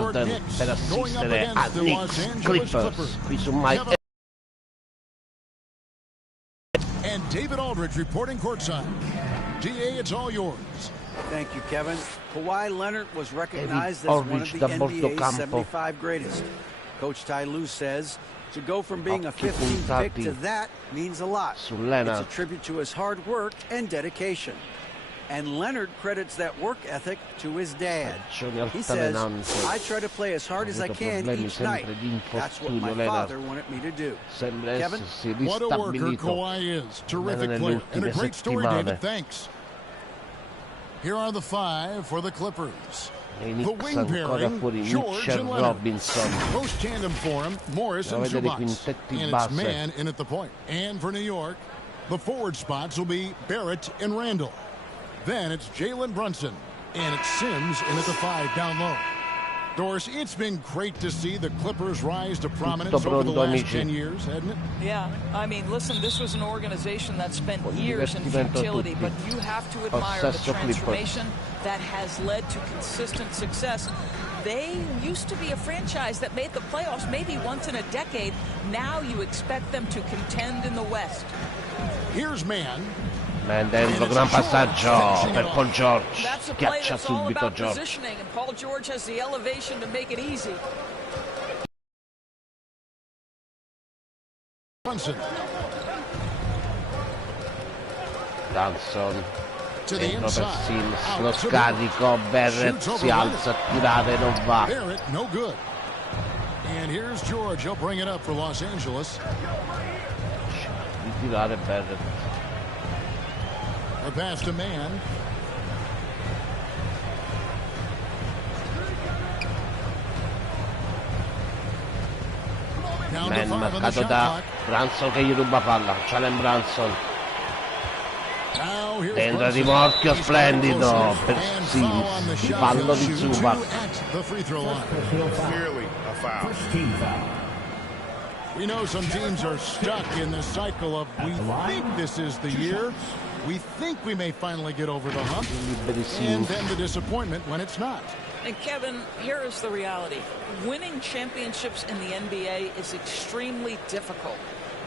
per assistere a Knicks Clippers qui su And David Aldridge reporting courtside. DA, it's all yours. Thank you, Kevin. Kawhi Leonard was recognized as one of the NBA's 75 greatest. Coach Ty Lue says to go from being a 15th pick to that means a lot. It's a tribute to his hard work and dedication. And Leonard credits that work ethic to his dad. He says, I try to play as hard as I can each night. That's what my father wanted me to do. Kevin? What a worker Kawhi is. Terrific player. And a great story, David. Thanks. Here are the five for the Clippers. The wing pairing, George and Leonard. Post tandem for him, Morris and Zubac. And it's man in at the point. And for New York, the forward spots will be Barrett and Randall. Then it's Jalen Brunson, and it's Sims in at the 5 down low. Doris, it's been great to see the Clippers rise to prominence over the last 10 years, hasn't it? Yeah, I mean, listen, this was an organization that spent years in futility, but you have to admire the transformation that has led to consistent success. They used to be a franchise that made the playoffs maybe once in a decade. Now you expect them to contend in the West. Here's man. Dentro, gran passaggio per Paul George, schiaccia subito George. And Paul George has the elevation to make it easy. Brunson, dentro per Sims, lo scarico, Barrett si alza a tirare, non va. Barrett, no good. And here's George, he'll bring it up for Los Angeles. Di tirare Barrett. A pass to man. Man marcato da Brunson che gli ruba palla. Jalen Brunson. Dentro di morchio splendido per Sims. Il fallo di Zubac. We know some teams are stuck in the cycle of we think this is the year. We think we may finally get over the hump, and then the disappointment when it's not. And Kevin, here is the reality. Winning championships in the NBA is extremely difficult.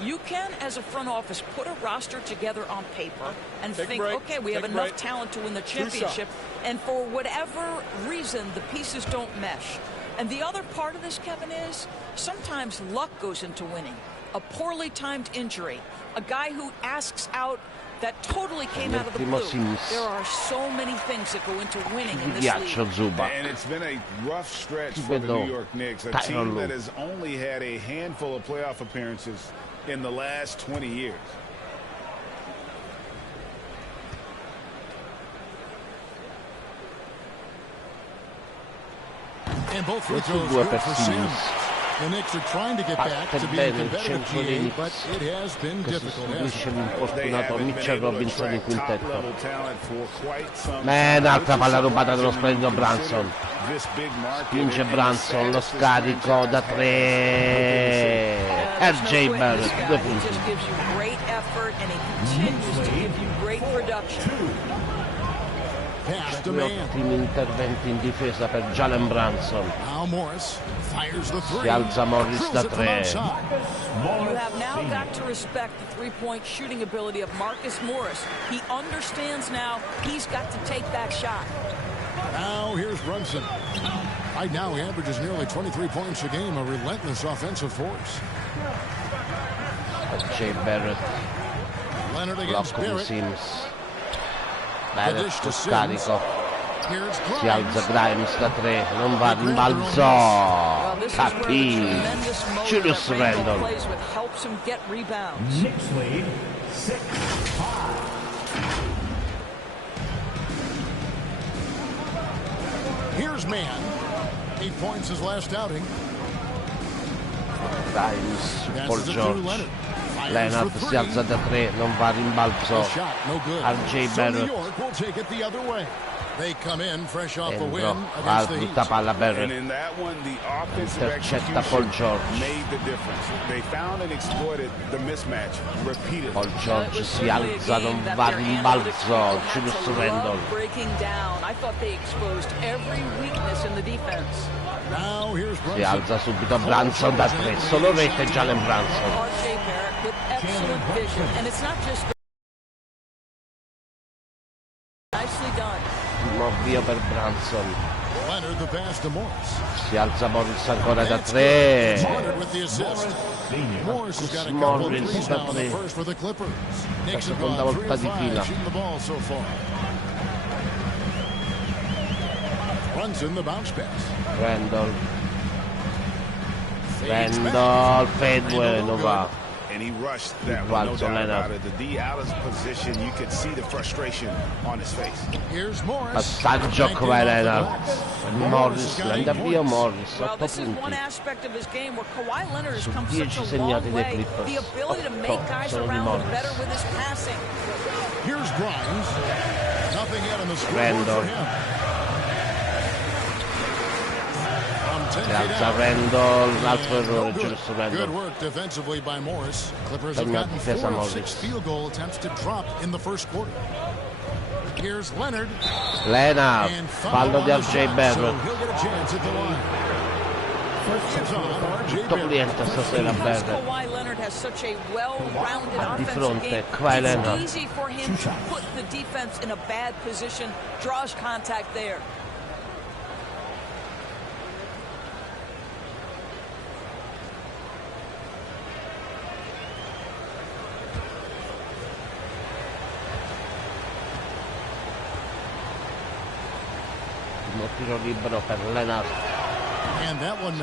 You can, as a front office, put a roster together on paper and think, okay, we have enough talent to win the championship, and for whatever reason, the pieces don't mesh. And the other part of this, Kevin, is sometimes luck goes into winning. A poorly timed injury, a guy who asks out that totally came out of the blue. There are so many things that go into winning in this league. And it's been a rough stretch for the New York Knicks, a team that has only had a handful of playoff appearances in the last 20 years. And both free throws good for Sims. The Knicks are trying to get back to being competitive, GA, but it has been difficult. Mitchell Robinson in quintetto. Un'altra palla rubata dello splendido Brunson. Spinge Brunson, lo scarico da 3. RJ Barrett, 2 punti. Due ottimi interventi in difesa per Jalen Brunson. Si alza Morris da 3. You have now got to respect the three-point shooting ability of Marcus Morris. He understands now he's got to take that shot. Now here's Brunson. Right now he averages nearly 23 points a game, a relentless offensive force. Jay Barrett. Leonard against Barrett. Sims. Barrett lo scarico, si alza Grimes da 3, non va, rimbalzo, Capì, Julius Randle. Here's man, 8 points his last outing. Grimes, Paul George. Leonard si alza da 3, non va, rimbalzo. RJ Barrett. Dentro, brutta palla Barrett. Intercetta Paul George. Paul George si alza, non va, rimbalzo. Julius Randle. Si alza subito Brunson da 3, solo rete Jalen Brunson. Primo avvio per Brunson. Si alza Morris ancora da 3. Morris da 3. La seconda volta di fila. Randall Fedway non va. And he rushed that one, no doubt about it. The D out of position, you could see the frustration on his face. Passaggio Kawhi Leonard. Morris, prende via Morris, 8 punti. Su 10 segnati dai Clippers, 8 sono di Morris. Randall. Si alza Randall, l'altro errore giusto Randall. Segna difesa Morris. Leonard, fallo di RJ Barrett. Tutto cliente stasera Barrett. Di fronte Kawhi Leonard. Tiro libero per Leonard.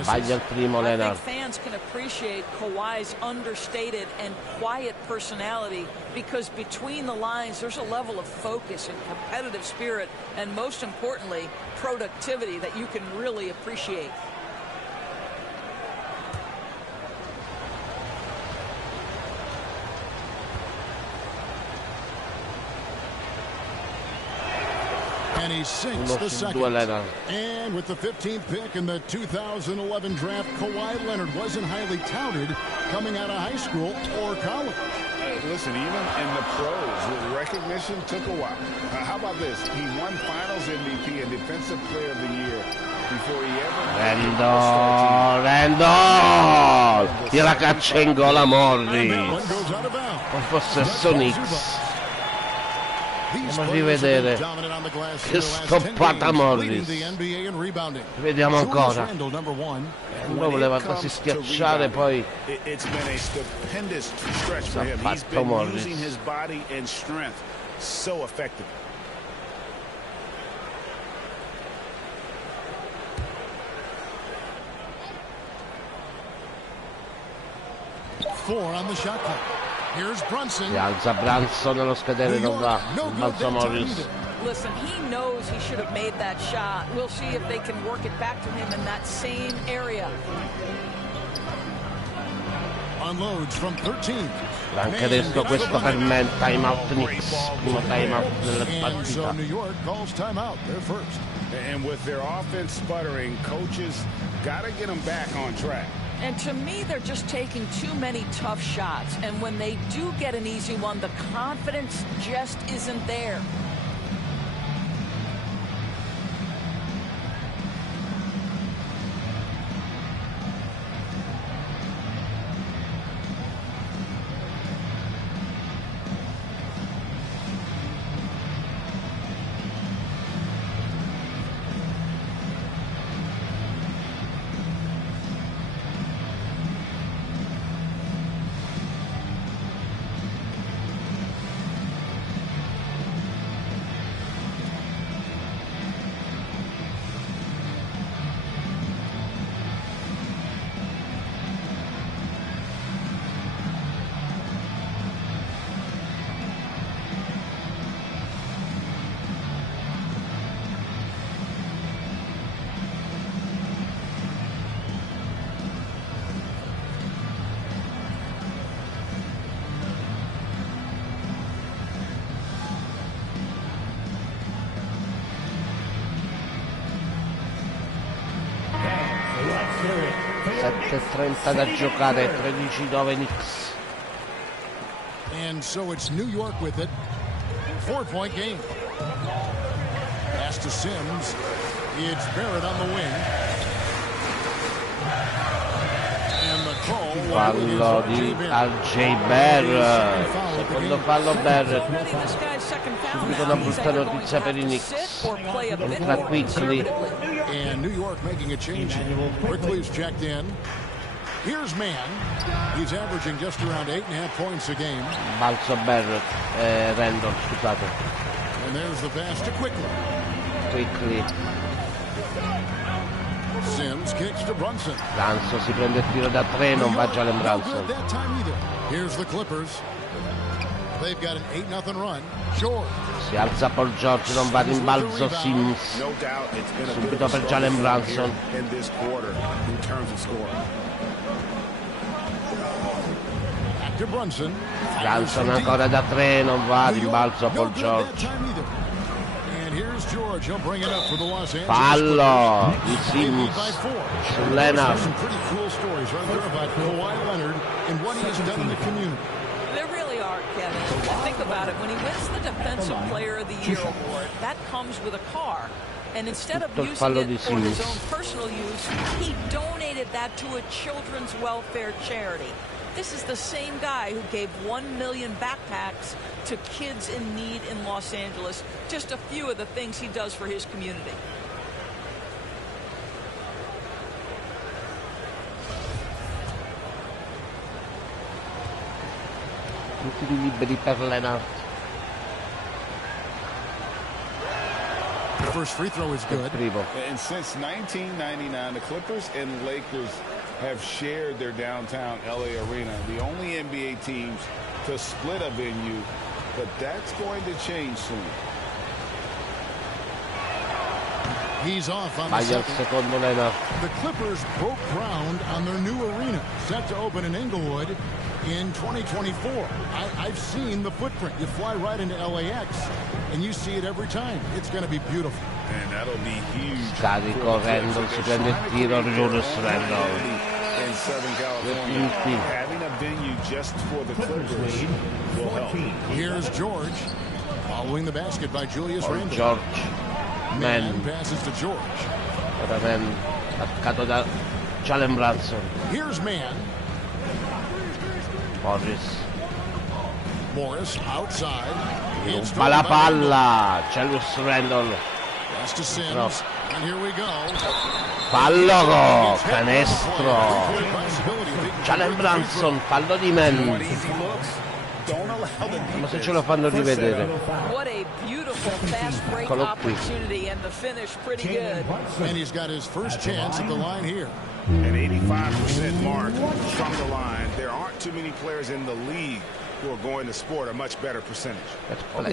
Sbaglia il primo Leonard. Fans can appreciate Kawhi's understated and quiet personality because between the lines there's a level of focus and competitive spirit and most importantly productivity that you can really appreciate. And he sinks the second. And with the 15th pick in the 2011 draft, Kawhi Leonard wasn't highly touted coming out of high school or college. Listen, even in the pros, the recognition took a while. How about this? He won Finals MVP and Defensive Player of the Year before he ever... Randall! Gliela caccia in gola Morris. Con possesso Knicks. Andiamo a rivedere che stoppata Morris. Vediamo ancora. Lo voleva quasi schiacciare, poi ha fatto Morris. Si alza Brunson nello scadere, non va. Alza Morris. Listen, he knows he should have made that shot. We'll see if they can work it back to him in that same area. Unloads from 13. Anche adesso questo per me è il time out Knicks. Primo time out della partita. New York calls time out. They're first. And with their offense sputtering, coaches got to get them back on track. And to me, they're just taking too many tough shots. And when they do get an easy one, the confidence just isn't there. .30 da giocare, 13-9 Knicks. And so it's New York with it. 4-point game. Pass to Sims. It's Barrett on the wing. fallo di RJ Barrett, secondo fallo Barrett. Subito una brutta notizia per i Knicks, entra Quickly. And New York making a change. Quickly's checked in. Here's Mann. He's averaging just around 8.5 points a game. Balzo Barrett, Randall, scusate. And there's the pass to Quickly. Sims kicks to Brunson. Brunson si prende il tiro da 3, non va Jalen Brunson. Here's the Clippers. They've got an 8-0 run. George. Si alza Paul George, non va rimbalzo Sims. Subito per Jalen Brunson. Back to Brunson. Brunson ancora da 3, non va rimbalzo Paul George. Fallo di Sims su Leonard. There really are, Kevin. Think about it. When he wins the Defensive Player of the Year award, that comes with a car. And instead of using it for his own personal use, he donated that to a children's welfare charity. This is the same guy who gave 1 million backpacks to kids in need in Los Angeles. Just a few of the things he does for his community. Tutti liberi per Leonard. The first free throw is good. And since 1999, the Clippers and Lakers have shared their downtown LA arena, the only NBA teams to split a venue, but that's going to change soon. He's off on the second. Leonard. The Clippers broke ground on their new arena, set to open in Inglewood in 2024. I've seen the footprint. You fly right into LAX, and you see it every time. It's going to be beautiful. And that'll be huge. Scarico Randall, si prende il tiro, Julius Randall. In Southern California, having a venue just for the Clippers will help. Here's George, following the basket by Julius Randall. George. Man passes to George. Ora Man, attaccato da Jalen Brunson. Here's Man. Morris outside. Ruba la palla, Julius Randall. Pass to Sims. And here we go. Fallo, canestro. Jalen Brunson, fallo di Man. Ma se ce lo fanno rivedere. What a beautiful fast break opportunity, and the finish pretty good. And he's got his first chance at the line here. An 85% mark from the line. There aren't too many players in the league who are going to sport a much better percentage.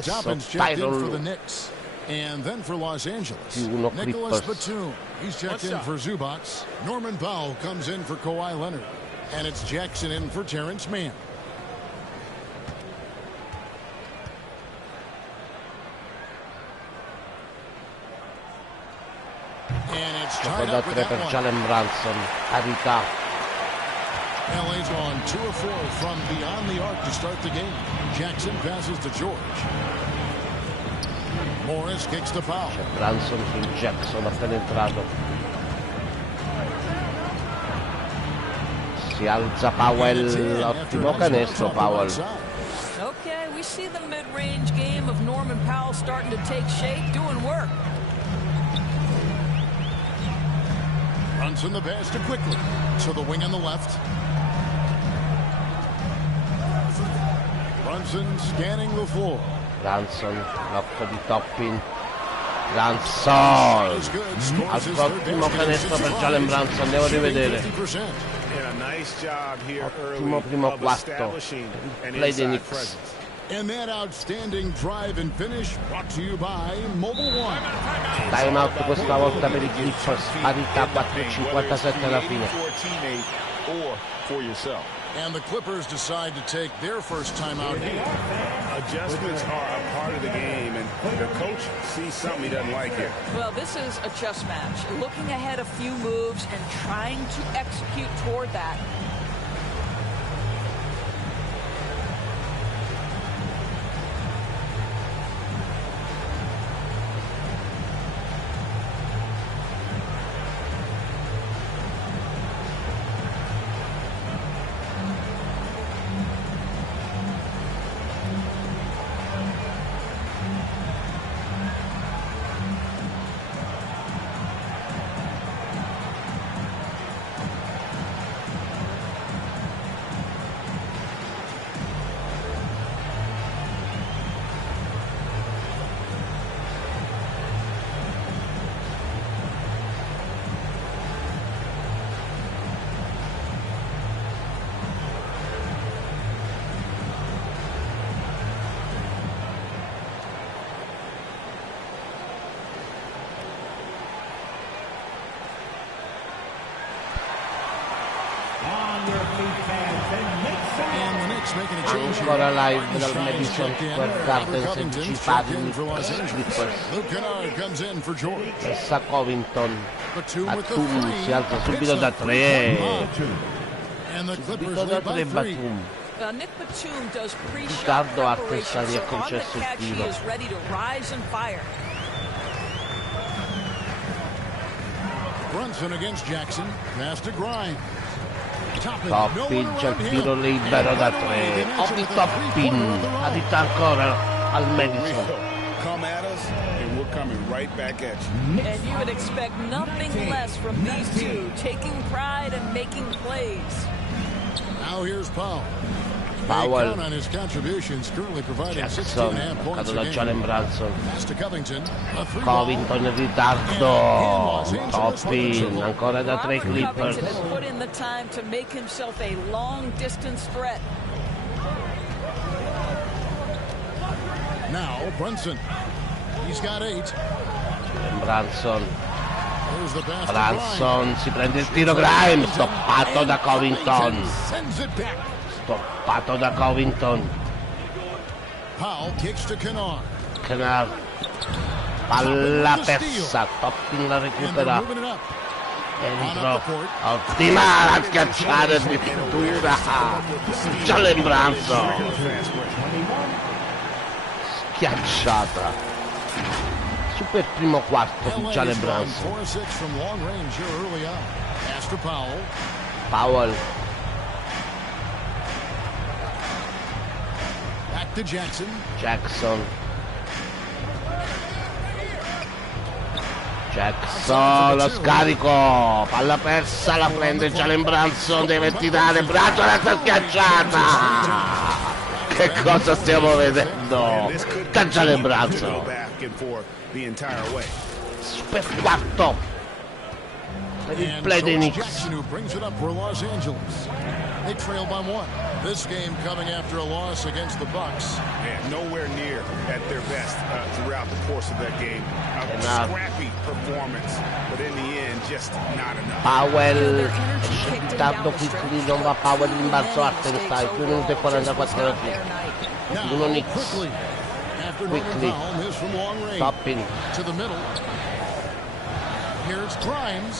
Dobbins checked in for the Knicks. And then for Los Angeles, Nicholas Batum. He's checked in for Zubac. Norman Powell comes in for Kawhi Leonard. And it's Jackson in for Terrence Mann. And it's tied up with that one. Jalen Brunson, parità. LA's on 2 of 4 from beyond the arc to start the game. Jackson passes to George. Morris kicks to Powell. Brunson su Jackson, appena entrato. Si alza Powell, ottimo canestro Powell. Okay, we see the mid-range game of Norman Powell starting to take shape, doing work. Brunson the pass to Quickly. To the wing on the left. Brunson scanning the floor. Brunson, l'occhio di Toppin. Brunson. Altro ottimo canestro per Jalen Brunson, andiamo a rivedere. Ottimo primo quarto. Play dei Knicks. And that outstanding drive and finish brought to you by Mobile One. Time out questa volta per i Clippers, parità 4:57 alla fine. And the Clippers decide to take their first time out here. Adjustments are a part of the game, and the coach sees something he doesn't like here. Well, this is a chess match. Looking ahead a few moves and trying to execute toward that. Ancora live dal Madison Square Garden, anticipati Knicks Clippers. Messa Covington, Batum si alza subito da 3, subito da 3 Batum. Ritardo a Tessari è concesso il tiro. Brunson against Jackson, pass to Grimes. Toppin c'è il tiro libero da 3. Obi Toppin, la dita ancora al Madison. Come at us and we're coming right back at you. And you would expect nothing less from these two, taking pride and making plays. Now here's Powell. Powell, Jackson, toccato da Jalen Brunson. Covington in ritardo. Toppin, ancora da 3 Clippers. Put in the time to make himself a long distance threat. Now Brunson. He's got 8. Brunson si prende il tiro. Grimes, stoppato da Covington. Stoppato da Covington. Powell kicks to Kennard, palla persa. Toppin la recupera. Dentro, ottima a schiacciare addirittura Jalen Brunson. Schiacciata. Super primo quarto di Jalen Brunson. Powell. Back to Jackson. Jackson, lo scarico, palla persa, la prende Jalen Brunson, deve tirare, braccio, la sta schiacciata. Che cosa stiamo vedendo? Da Jalen Brunson. Super quarto per il play dei Knicks. They trail by 1. This game coming after a loss against the Bucks. Yeah, nowhere near at their best throughout the course of that game. A scrappy performance, but in the end, just not enough. Powell, ritardo quickly, non va Powell in balzo a tentare, 2 minuti e 44 minuti. 1 Knicks. Quickly. Toppin.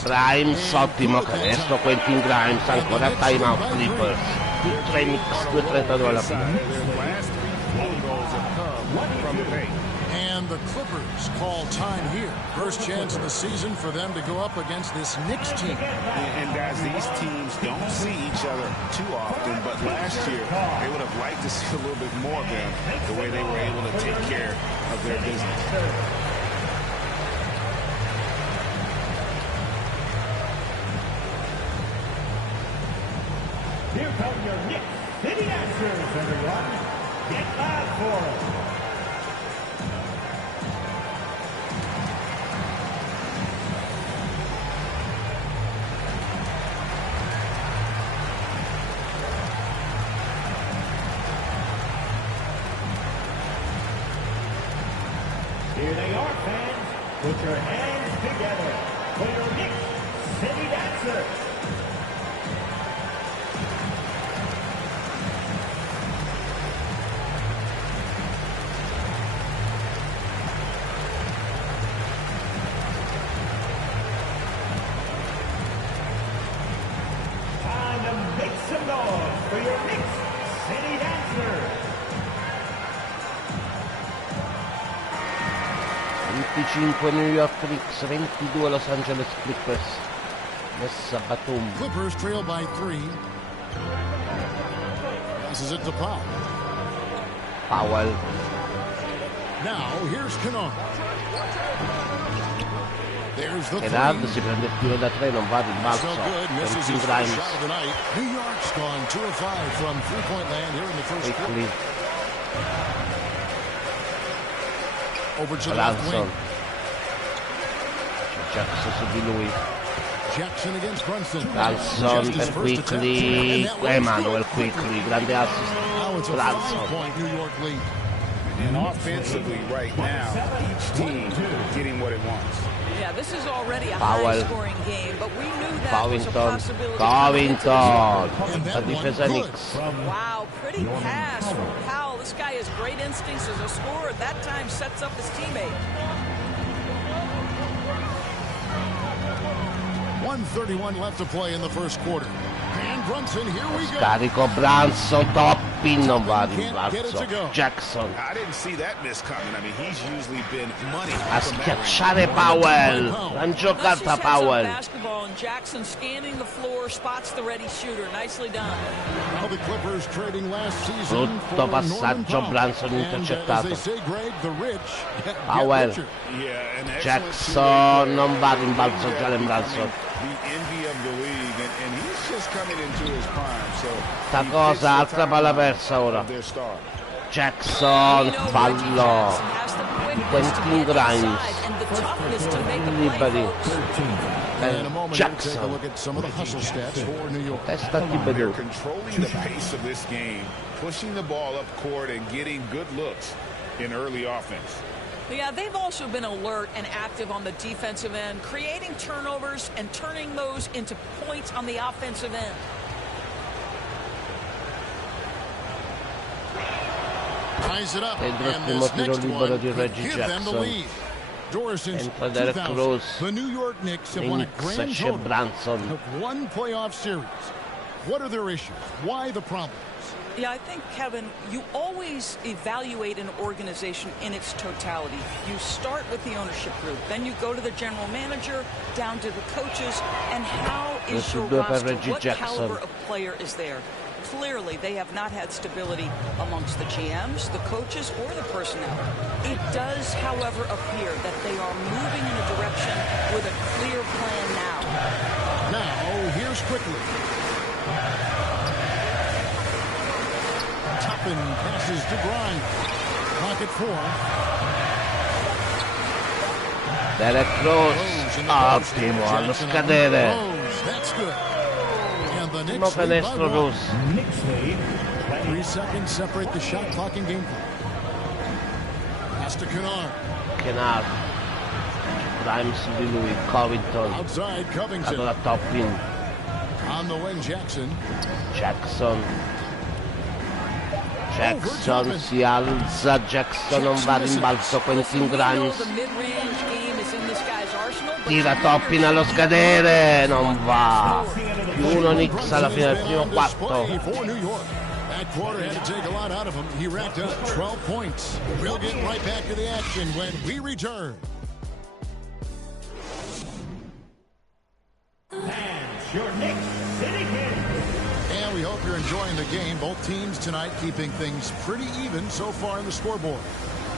Grimes, ottimo canestro, Quentin Grimes, ancora time out Clippers. 3 Knicks, 2:32 alla fine. And the Clippers call time here. First chance of the season for them to go up against this Knicks team. And guys, these teams don't see each other too often, but last year they would have liked to see a little bit more of them, the way they were able to take care of their business. Here come your Knicks City answers, everyone. Get loud for them. Here they are, fans. Put your hands together for your Knicks City dancers. For your Knicks City dancers. 25 New York Knicks, 22 Los Angeles Clippers. Messa Batum. Clippers trail by 3. Passes it to Powell. Now here's Kennard. There's the Kennard si prende il tiro da 3, non va di balzo. Misses Grimes. New York's gone 2 of 5 from three-point land here in the first quarter. Over to the left wing. Jackson su di lui. Jackson against Brunson. Brunson per Quickly. Emmanuel Quickly, grande assist. Brunson. New York lead. And offensively right now, each team getting what it wants. Yeah, this is already a Powell. high-scoring game, but we knew that was a possibility. Covington. La difesa Knicks. Wow, pretty pass from Powell. This guy has great instincts as a scorer. That time sets up his teammate. 1:31 left to play in the first quarter. And Brunson, here we go. Scarico Brunson, Toppin, non va a rimbalzo. Jackson. I didn't see that miss coming. I mean, he's usually been money. A schiacciare Powell. Gran giocata Powell. Basketball and Jackson scanning the floor, spots the ready shooter. Nicely done. Now the Clippers trading last season Brutto passaggio, Brunson intercettato. Powell. Jackson non va a rimbalzo, Jalen Brunson. Sta cosa, altra palla persa ora. Jackson, fallo. Quentin Grimes. Liberi. Jackson. Testa Thibodeau. Controlling the pace of this game, pushing the ball up court and getting good looks in early offense. Yeah, they've also been alert and active on the defensive end, creating turnovers and turning those into points on the offensive end. Ties it up. Entra il primo tiro libero di Reggie Jackson. Entra Derek Rose. The New York Knicks have won a grand Esce total Brunson. of one playoff series. What are their issues? Why the problems? Yeah, I think, Kevin, you always evaluate an organization in its totality. You start with the ownership group, then you go to the general manager, down to the coaches, and how is your roster? What caliber of player is there? Clearly, they have not had stability amongst the GMs, the coaches, or the personnel. It does, however, appear that they are moving in a direction with a clear plan now. Now, here's quickly. Toppin passes to Grimes. Pocket 4. Derek Rose. Ottimo, allo scadere. That's good. Primo canestro Rose. 3 seconds separate the shot clock and game clock. Pass to Kennard. Grimes di lui, Covington. Outside Covington. Allora Toppin. On the wing Jackson. Jackson si alza, Jackson non va a rimbalzo, Quentin Grimes. Tira Toppin allo scadere, non va. Più uno Knicks alla fine del primo quarto. That quarter had to take a lot out of him. He racked up 12 points. We'll get right back to the action when we return. And your Knicks City Kings. And we hope you're enjoying the game. Both teams tonight keeping things pretty even so far in the scoreboard.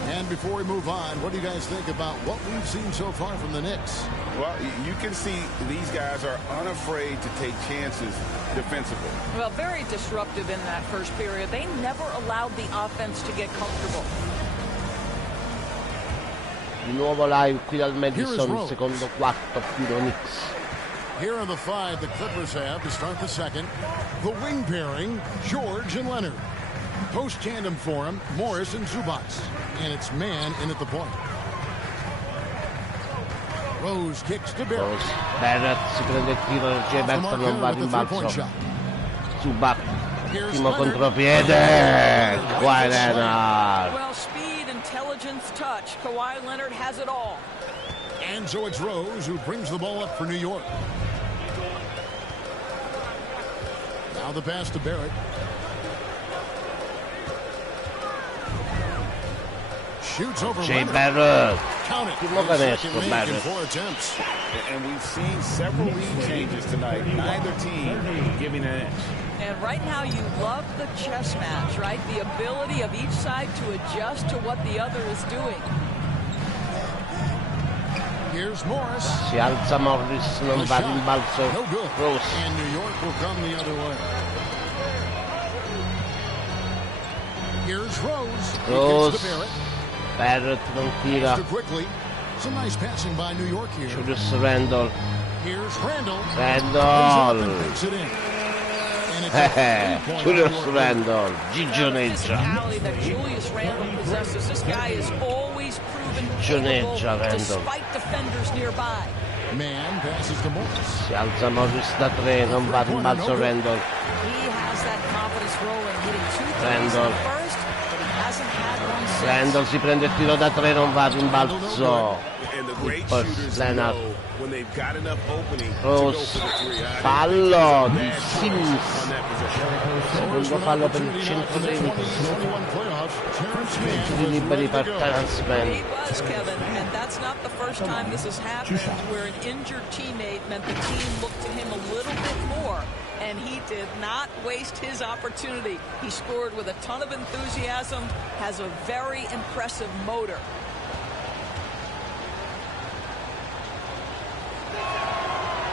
And before we move on, what do you guys think about what we've seen so far from the Knicks? Well, you can see these guys are unafraid to take chances defensively. Well, very disruptive in that first period. They never allowed the offense to get comfortable. Di nuovo live qui dal Madison, secondo quarto, più uno Knicks. Here are the 5 the Clippers have to start the second. The wing pairing, George and Leonard. Post tandem for him, Morris and Zubac. And it's man in at the point. Rose kicks to Barrett. Barrett si prende il tiro, Gilberto non va a rimbalzo. Zubac, primo contropiede. Kawhi Leonard. Well, speed, intelligence, touch. Kawhi Leonard has it all. And so it's Rose who brings the ball up for New York. Now the pass to Barrett. Shoots over Barrett. Count it. Primo canestro, Barrett. 4 attempts. And we've seen several lead changes tonight. Neither team giving an inch. And right now you love the chess match, right? The ability of each side to adjust to what the other is doing. Here's Morris. Si alza Morris, non va a rimbalzo. No good. Rose. And New York will come the other way. Here's Rose. Rose. Barrett non tira. Quickly. Some nice passing by New York here. Julius Randle. Here's Randle. Julius Randle. Gigioneggia. That Julius Randle possesses. This guy is always proven Ciccioneggia Randall. despite defenders nearby. Man passes to Morris. Si alza Morris da 3, non va a rimbalzo Randall. He has that confidence rolling, hitting 2 threes in Randall. the first, but he hasn't had one since. Randall si prende il tiro da 3, non va a rimbalzo. And the great Clippers, shooters Leonard. know when they've got enough opening to go Rose, for the three. fallo di Bad Sims. on that possession. Secondo fallo per il centro dei Knicks. Tiri liberi per Terence Mann. He was, Kevin, and that's not the first time this has happened, where an injured teammate meant the team looked to him a little bit more, and he did not waste his opportunity. He scored with a ton of enthusiasm, has a very impressive motor.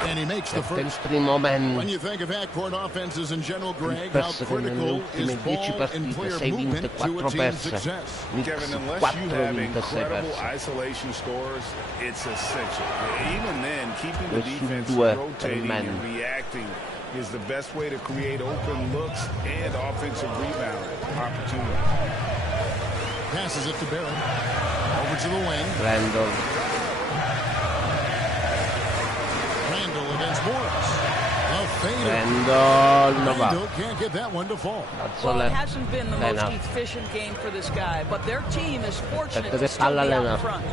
And he makes the Il first. primo man. When you think of backcourt offenses in general, Greg, how Perse nelle critical is ultime 10 ball and partite, player 6 vinte, movement to 4 a team's perse. success? Knicks Kevin, unless 4 you have vinte, 6 incredible perse. isolation scores, it's essential. Even then, keeping the Nessun defense due per rotating man. and reacting is the best way to create open looks and offensive rebound opportunities. Passes it to Barrett. Over to the wing. Randall. Randall against Morris. A fader. Randall non va. Randall can't get that one to fall. Well, it Leonard. hasn't been the most efficient game for this guy, but their team is fortunate Perde to still palla be out Leonard. front.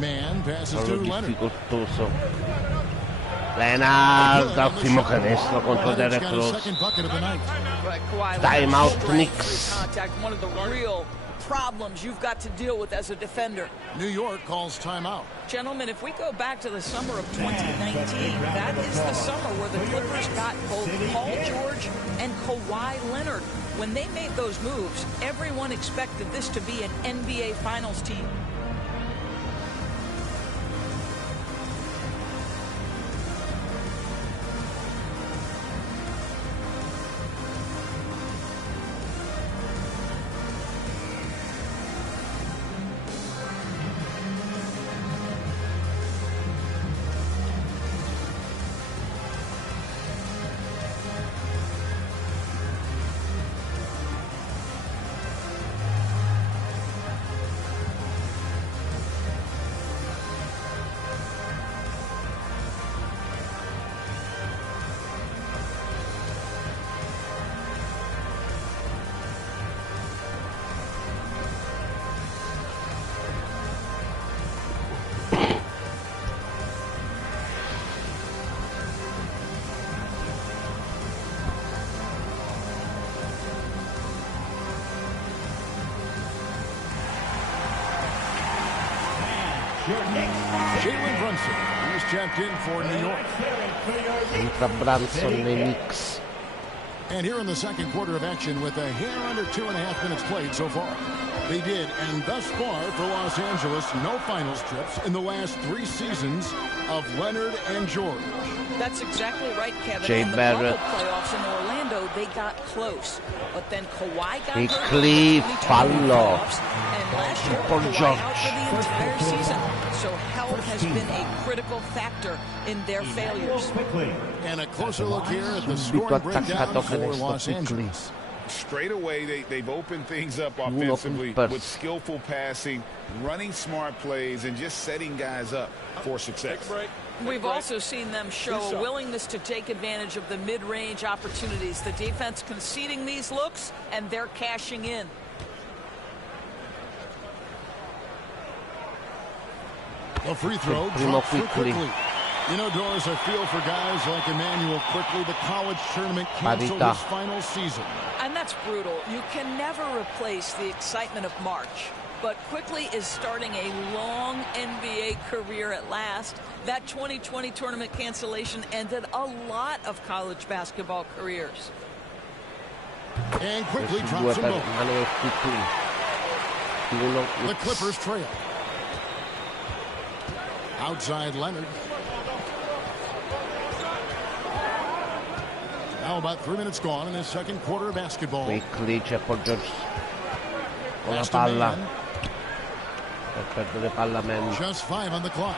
Man passes to Fallo Leonard. difficoltoso. Leonard, ottimo canestro contro Leonard's Derek got his Rose. second bucket of the night. But Kawhi Time out, Leonard, Knicks. contact, one of the real problems you've got to deal with as a defender. New York calls timeout. Gentlemen, if we go back to the summer of 2019, that is the summer where the Clippers got both Paul George and Kawhi Leonard. When they made those moves, everyone expected this to be an NBA Finals team. Jalen Brunson, he's checked in for New York. Entra Brunson nei Knicks. And here in the second quarter of action with a hair under 2.5 minutes played so far. They did, and thus far for Los Angeles, no finals trips in the last 3 seasons of Leonard and George. That's exactly right, Kevin. Jay in the Barrett. bubble playoffs in Orlando, they got close. But then Kawhi got Quickly, hurt in the 2020 fallo. playoffs, and last year, Paul Kawhi George. out for the entire season. So health has been a critical factor in their failures. And a closer look here at the Subito scoring breakdown attaccato for canestro Los quickly. Angeles. Straight away, they've opened things up Uno offensively Clippers. with skillful passing, running smart plays, and just setting guys up for success. We've also seen them show a willingness to take advantage of the mid-range opportunities. The defense conceding these looks, and they're cashing in. A free throw Primo dropped for Quickly. Quickly. You know, Doris, I feel for guys like Emmanuel Quickly. The college tournament canceled Parità. his final season. And that's brutal. You can never replace the excitement of March. But Quickly is starting a long NBA career at last. That 2020 tournament cancellation ended a lot of college basketball careers. And Quickly Questi drops due them per both. Manuel Quickly. Uno The Knicks. Clippers trail. Outside Leonard. Now about 3 minutes gone in the second quarter of basketball. Quickly, c'è Paul George con la Pass to palla. Man. Per perdere palla Man. Just 5 on the clock.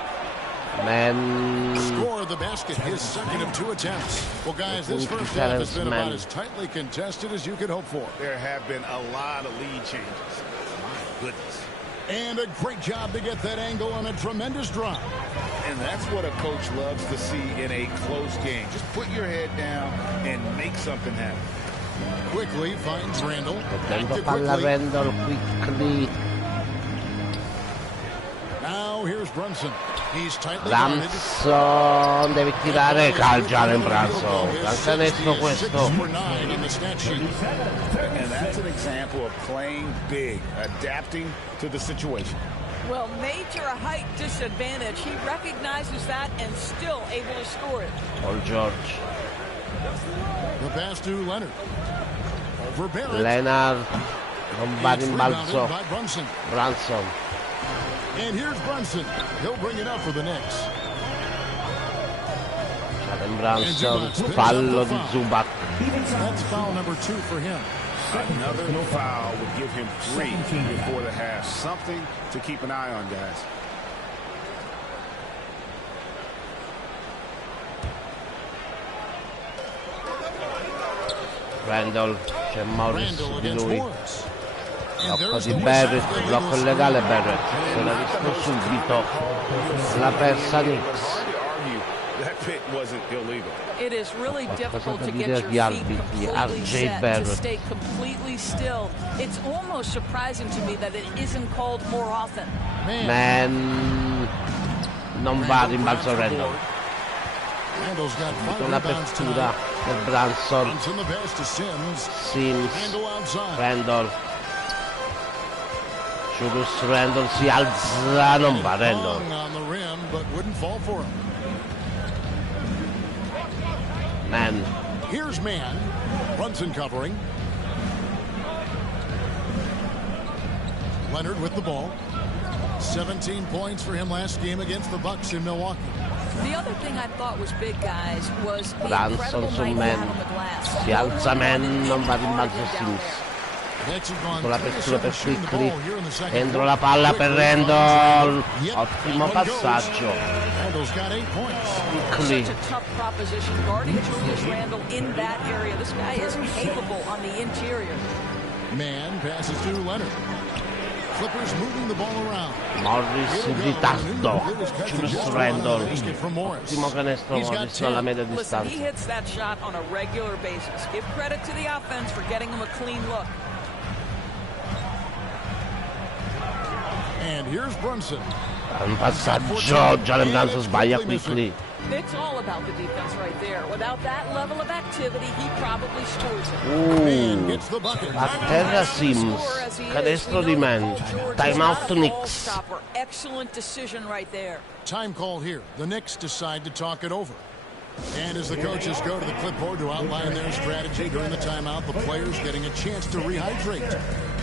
Man. Score the basket, his second of 2 attempts. Well, guys, this first half has been about as tightly contested as you could hope for. There have been a lot of lead changes. My goodness. And a great job to get that angle on a tremendous drop. And that's what a coach loves to see in a close game. Just put your head down and make something happen. Quickly finds Randall. Prendo palla Randall quickly. Now here's Brunson. He's tightly Brunson deve tirare, calciare in Brunson. Canestro questo. And that's an example of playing big, adapting to the situation. Well, major height disadvantage. He recognizes that and still able to score it. Paul George. The pass to Leonard. Over Barrett. Leonard non va rimbalzo. Brunson. And here's Brunson. He'll bring it up for the Knicks. Jalen Brunson, fallo di Zubac. That's foul number 2 for him. Another foul would give him 3 before the half. Something to keep an eye on, guys. Randall, c'è Morris su di lui. Blocco di Barrett, blocco illegale Barrett. Se l'ha visto subito. L'ha persa Knicks. It is really difficult to get your feet completely set, to stay completely still. It's almost surprising to me that it isn't called more often. Man, non va a rimbalzo Randall. L'apertura del Brunson. Sims, Randall. Julius Randall si alza, non va Randall. Man. Here's Man. Brunson covering. Leonard with the ball. 17 points for him last game against the Bucks in Milwaukee. The other thing I thought was big, guys, was the Brunson incredible su night Man. out on the glass. Si alza Man, non va a rimbalzo Sims. Con l'apertura per Quickly. Dentro la palla per Randall. Ottimo passaggio. Quickly. Such a tough proposition guarding Julius Randall in that area. This guy is capable on the interior. Man passes to Leonard. Clippers moving the ball around. Morris in ritardo. Julius Randall. Ottimo canestro Morris dalla media distanza. He hits that shot on a regular basis. Give credit to the offense for getting him a clean look. And here's Brunson. Un passaggio, Jalen Brunson sbaglia Quickly. It's all about the defense right there. Without that level of activity, he probably scores it. A terra Sims, canestro di Man. Timeout Knicks. Excellent decision right there. Time call here. The Knicks decide to talk it over. And as the coaches go to the clipboard to outline their strategy during the timeout, the players getting a chance to rehydrate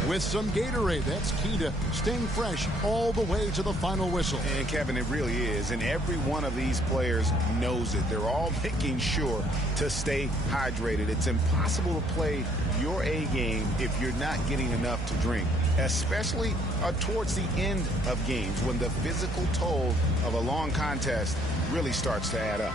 with some Gatorade. That's key to staying fresh all the way to the final whistle. And Kevin, it really is. And every one of these players knows it. They're all making sure to stay hydrated. It's impossible to play your A game if you're not getting enough to drink, especially towards the end of games when the physical toll of a long contest really starts to add up.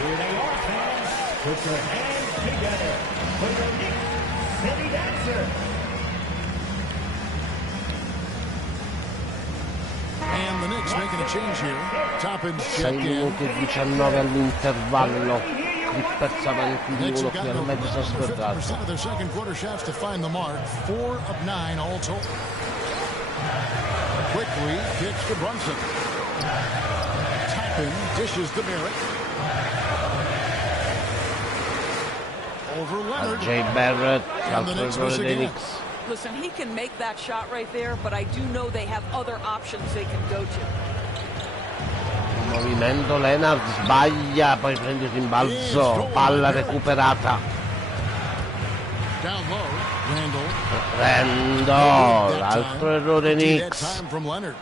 Here they are, fans. Put your hands together for your Knicks City Dancer. And the Knicks making a change here. Toppins 6 minuti e 19 all'intervallo. Clippers avanti di uno che ormai sono scordato. 50% of their second quarter shots to find the mark. 4 of 9 all told. Quickly kicks to Brunson. Toppin dishes to Barrett. Over Leonard. Jay Barrett, l'altro errore dei Knicks. Listen, he can make that shot right there, but I do know they have other options they can go to. Movimento, Leonard sbaglia, poi prende il rimbalzo, palla recuperata. Down low, Randall, altro errore Knicks. Time from Leonard.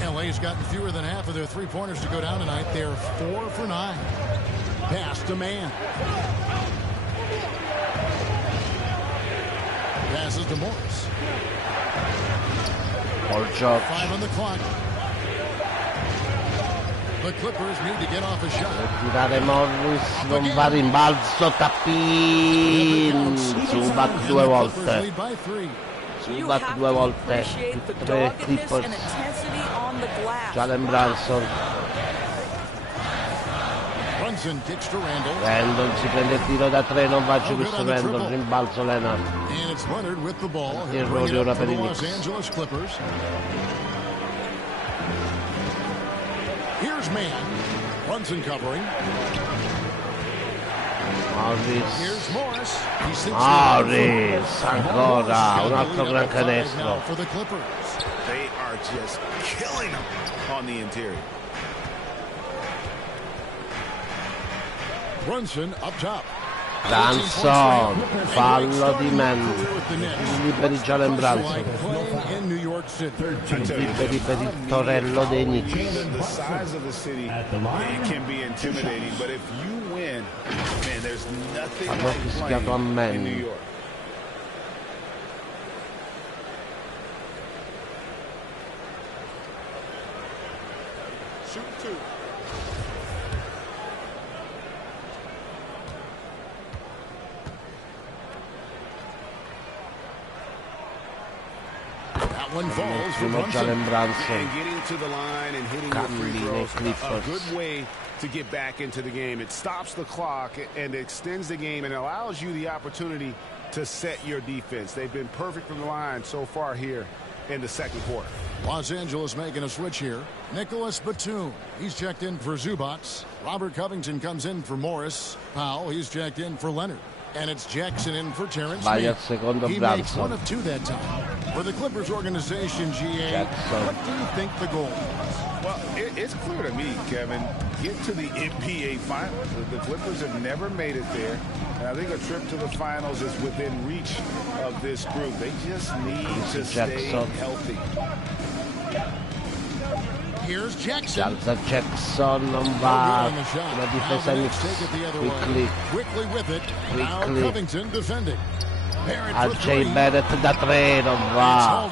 LA's gotten fewer than half of their three-pointers to go down tonight. They're 4 for 9. Pass to man. Passes to Morris. Paul George. 5 on the clock. The Clippers need to get off a shot. Tirare Morris, non va rimbalzo, tappin. Zubac 2 volte. Zubac 2 volte. 3 Clippers. Jalen Brunson. Randall si prende il tiro da 3, non va giù questo Randall, rimbalzo Leonard. Errore ora per i Knicks. Here's man. Brunson covering. Morris. Morris ancora un altro gran canestro. They are just killing them on the interior. Brunson up top. Brunson, fallo di man. Liberi Jalen Brunson. Liberi per il torello dei Knicks. The size of the city, it can be intimidating, but if you win, man, there's nothing like playing in New York. Shoot 2. One falls for Jalen Brunson. And getting to the line and hitting your free throws, a good way to get back into the game. It stops the clock and extends the game and allows you the opportunity to set your defense. They've been perfect from the line so far here in the second quarter. Los Angeles making a switch here. Nicholas Batum, he's checked in for Zubac. Robert Covington comes in for Morris. Powell, he's checked in for Leonard. And it's Jackson in for Terrence Smith. He makes 1 of 2 that time. For the Clippers organization, GA, Jackson. What do you think the goal is? Well, it's clear to me, Kevin, get to the NBA Finals. The Clippers have never made it there. And I think a trip to the Finals is within reach of this group. They just need to stay healthy. Here's Jackson. Jackson non va. La difesa Knicks. Quickly with it. Now Covington defending. RJ Barrett da 3 non va.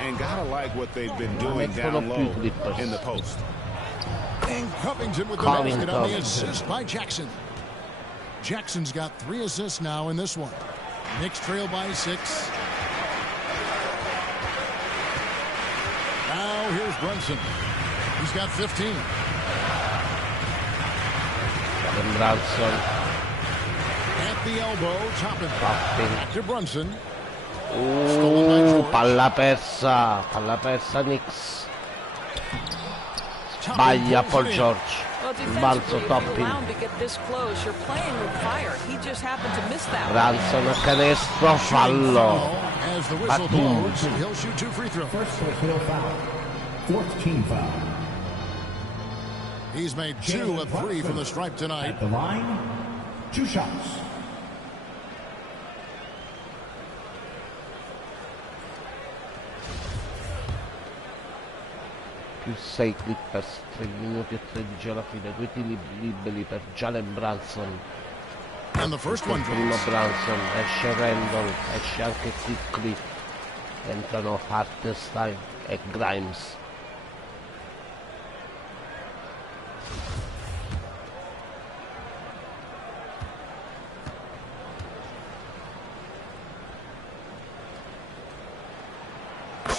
And gotta like what they've been doing down low in the post. And Covington with the basket on the assist by Jackson. Jackson's got 3 assists now in this one. Knicks trail by 6. Now here's Brunson. He's got 15. Brunson. At the elbow, Toppin. Back to Brunson. Palla persa Knicks. Sbaglia Paul George. Balzo Toppin. Brunson a canestro, fallo. Batum. He'll shoot 2 free throws. First personal foul. 4th team foul. He's made 2 of 3 from the stripe tonight. At the line, 2 shots. Più 6 Clippers, 3 minuti e 13 alla fine, 2 tiri liberi per Jalen Brunson. And the first one primo Brunson, esce Randall, esce anche Quickly, entrano Hartenstein e Grimes.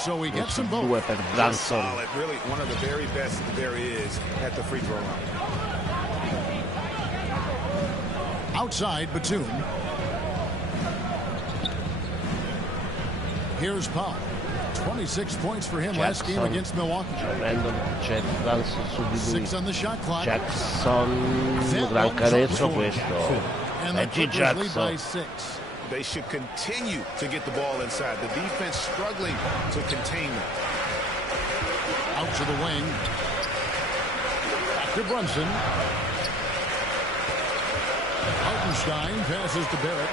So we get some both. 2 per Brunson. Really one of the very best there is at the free throw line. Outside Batum. Here's Powell. 26 points for him last game against Milwaukee. Randall, c'è Brunson su di lui. 6 on the shot clock. Jackson, gran canestro questo. And the Clippers lead by 6. They should continue to get the ball inside. The defense struggling to contain them. Out to the wing. Back to Brunson. Hartenstein passes to Barrett.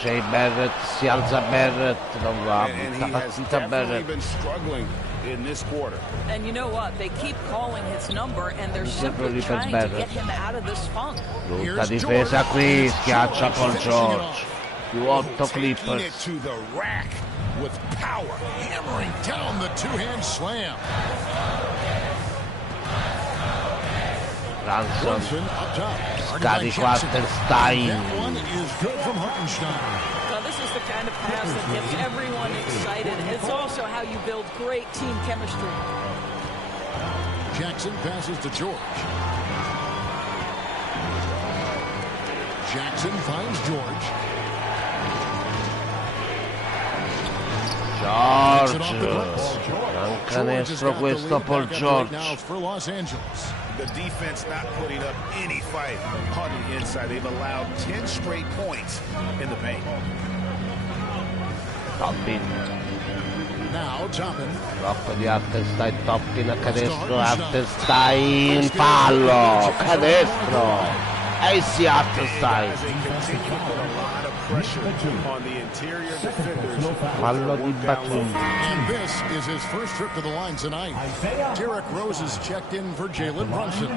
Jay Barrett, si alza Barrett, non va, And he has definitely been struggling in this quarter. And you know what? They keep calling his number and they're simply trying to get him out of this funk. Brutta difesa qui, schiaccia Paul George. Più 8 Clippers. To the rack with power, hammering down the two-hand slam. Branson, scarico Hartenstein. Now this is the kind of pass that gets everyone excited. It's also how you build great team chemistry. Jackson passes to George. Jackson finds George. Un canestro questo Paul George. The defense not putting up any fight on the inside. They've allowed 10 straight points in the paint. Toppin. Now Toppin. Blocco di Hartenstein, Toppin a canestro, Hartenstein, fallo, canestro. E si Hartenstein. Fallo di Batum. And this is his first trip to the line tonight. Derrick Rose is checked in for Jalen Brunson.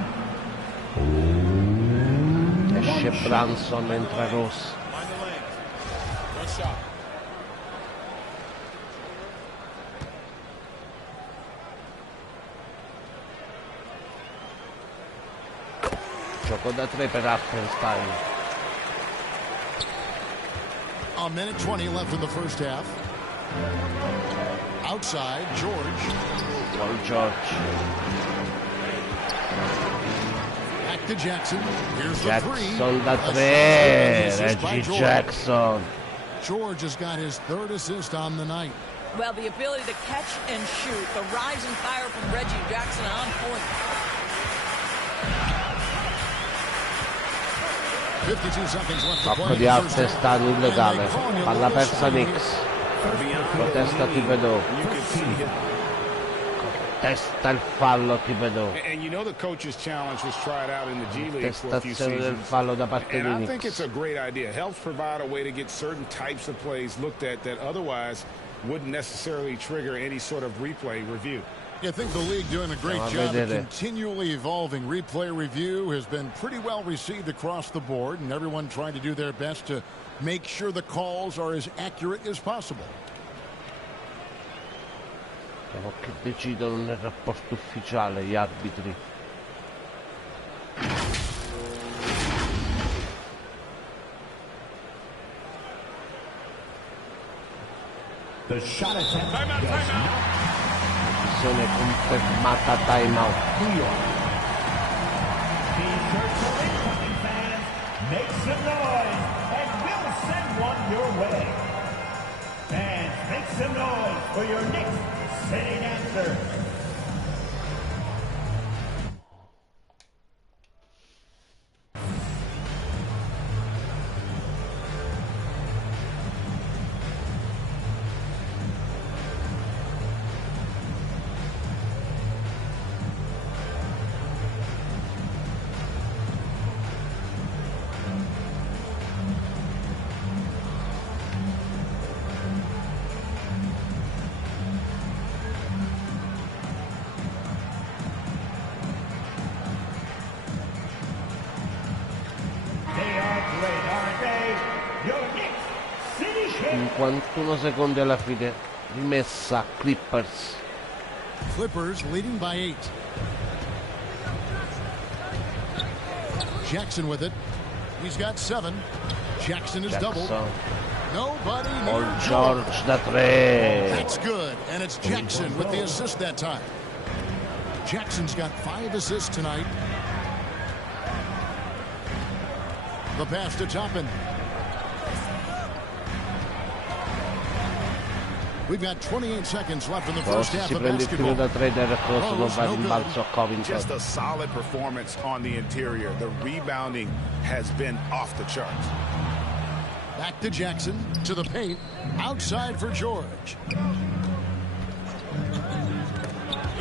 Esce Brunson, entra Rose. Gioco da 3 per Hartenstein. A minute 20 left in the first half. Outside, George. Paul George. Back to Jackson. Here's Jackson the three. Da 3. Reggie Jackson. George has got his third assist on the night. Well, the ability to catch and shoot, the rising fire from Reggie Jackson on point. 52 seconds left to Tocco play. di Hartenstein illegale. Palla persa Knicks. Protesta Thibodeau. Testa il fallo Thibodeau. And you know the coach's challenge was tried out in the G League for a few Testazione del seasons. fallo da parte And di I think Knicks. it's a great idea. It helps provide a way to get certain types of plays looked at that otherwise wouldn't necessarily trigger any sort of replay review. I think the league doing a great job of continually evolving. Replay review has been pretty well received across the board, and everyone trying to do their best to make sure the calls are as accurate as possible. Vediamo che decidono nel rapporto ufficiale gli arbitri. The shot attempt. Decisione confermata, time out. New York. Be sure to incoming fans, make some noise, and we'll send one your way. Fans, make some noise for your Knicks sitting answer. They are great, aren't they? Your Knicks City Kings. 51 secondi alla fine. Rimessa Clippers. Clippers leading by 8. Jackson with it. He's got 7. Jackson is doubled. Nobody Paul near George da 3. That's good, and it's Jackson with the assist that time. Jackson's got 5 assists tonight. The pass to Toppin. We've got 28 seconds left in the first half Si of prende il tiro basketball. da 3, Derrick Rose non va in balzo a Covington. Just a solid performance on the interior. The rebounding has been off the charts. Back to Jackson, to the paint, outside for George.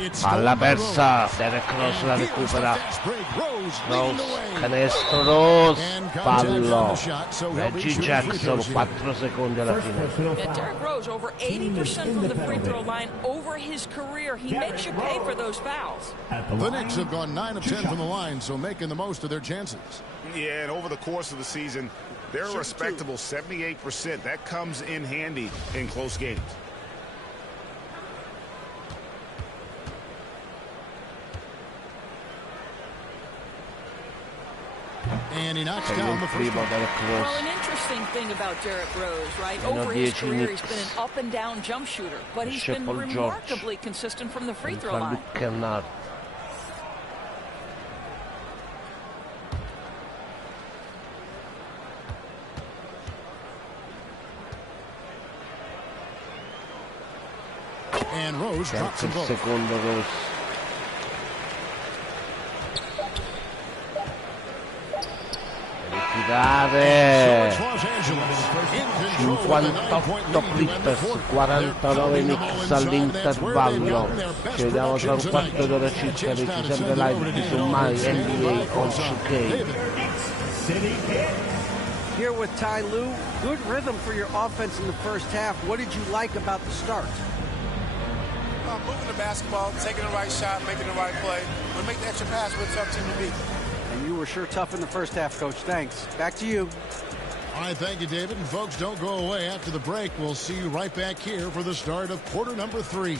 Palla persa, Derek Rose la recupera. Rose, canestro Rose, fallo. Reggie Jackson, 4 secondi alla fine. Yeah, Derek Rose over 80% from the free throw line over his career. He makes you pay for those fouls. The Knicks have gone 9 of 10 from the line, so making the most of their chances. Yeah, and over the course of the season, they're a respectable 78%. That comes in handy in close games. And he knocks down the first one. Well, an interesting thing about Derek Rose, right? Over his career, he's been an up-and-down jump shooter, but he's been remarkably consistent from the free throw line. And Rose drops them both. Secondo Rose. Ritirare. 58 Clippers, 49 Knicks all'intervallo. Ci vediamo tra un quarto d'ora circa. Avete sempre live su My NBA on 2K. Here with Ty Lue, good rhythm for your offense in the first half. What did you like about the start? Moving the basketball, taking the right shot, making the right play. We'll make the extra pass with a tough team to beat. And you were sure tough in the first half, Coach. Thanks. Back to you. All right, thank you, David. And folks, don't go away. After the break, we'll see you right back here for the start of quarter number 3.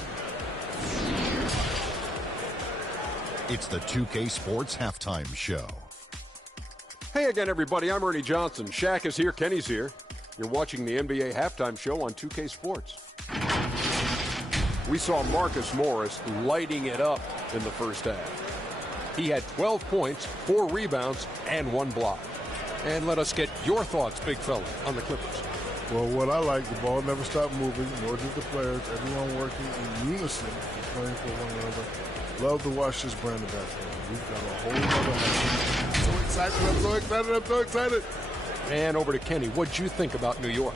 It's the 2K Sports Halftime Show. Hey again, everybody. I'm Ernie Johnson. Shaq is here. Kenny's here. You're watching the NBA Halftime Show on 2K Sports. We saw Marcus Morris lighting it up in the first half. He had 12 points, 4 rebounds, and 1 block. And let us get your thoughts, big fella, on the Clippers. Well, what I like, the ball never stopped moving, nor did the players. Everyone working in unison, playing for one another. Love to watch this brand of basketball. We've got a whole other half. I'm so excited. And over to Kenny. What'd you think about New York?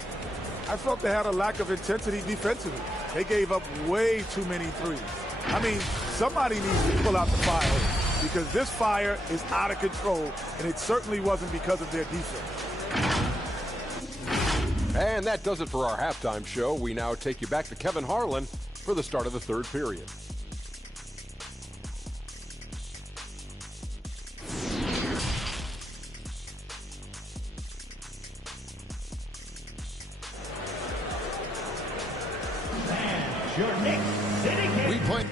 I felt they had a lack of intensity defensively. They gave up way too many threes. I mean, somebody needs to pull out the fire because this fire is out of control, and it certainly wasn't because of their defense. And that does it for our halftime show. We now take you back to Kevin Harlan for the start of the third period. We play.